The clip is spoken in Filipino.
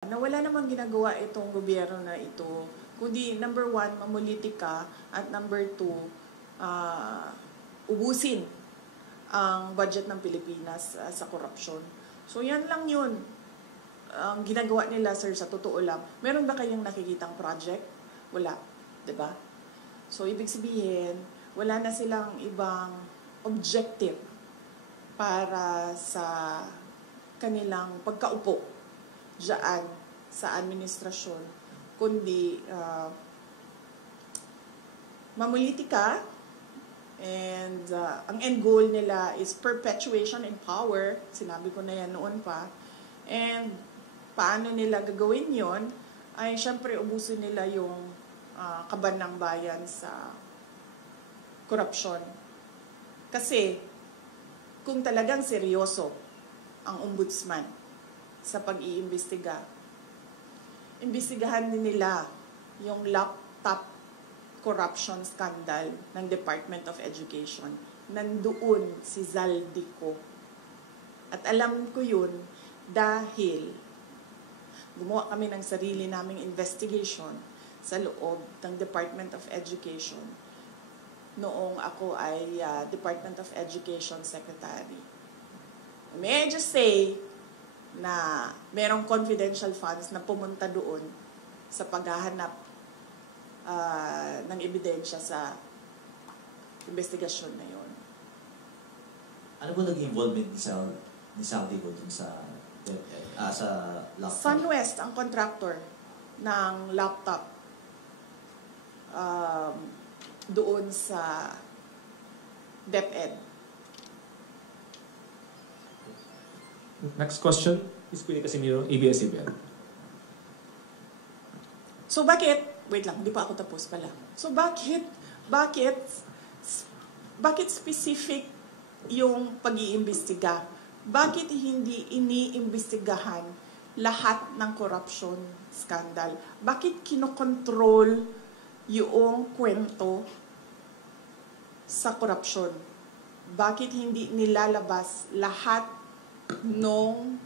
na wala namang ginagawa itong gobyerno na ito, kundi number 1, mamulitika, at number 2, ubusin ang budget ng Pilipinas sa korupsyon. So yan lang yun ang ginagawa nila, sir, sa totoo lang. Meron ba kayong nakikitang project? Wala, 'di ba? So ibig sabihin, wala na silang ibang objective para sa kanilang pagkaupo diyan sa administrasyon, kundi mamulitika, and ang end goal nila is perpetuation in power. Sinabi ko na yan noon pa. And paano nila gagawin yon? Ay syempre ubusin nila yung kaban ng bayan sa korupsyon. Kasi kung talagang seryoso ang ombudsman sa pag-iimbestiga, imbestigahan din nila yung laptop corruption scandal ng Department of Education. Nandoon si Zaldico. At alam ko yun dahil gumawa kami ng sarili naming investigation sa loob ng Department of Education noong ako ay Department of Education Secretary. May I just say na merong confidential funds na pumunta doon sa paghahanap ng ebidensya sa investigasyon na yon. Ano po naging involvement ni Saudi ko dun sa laptop? SunWest ang contractor ng laptop doon sa DepEd. Next question is Willie Casimiro, ABS-CBN. So bakit, wait lang, hindi pa ako tapos pala. So bakit specific yung pag-iimbestiga? Bakit hindi iniimbestigahan lahat ng corruption scandal? Bakit kinokontrol yung kwento sa corruption? Bakit hindi nilalabas lahat nung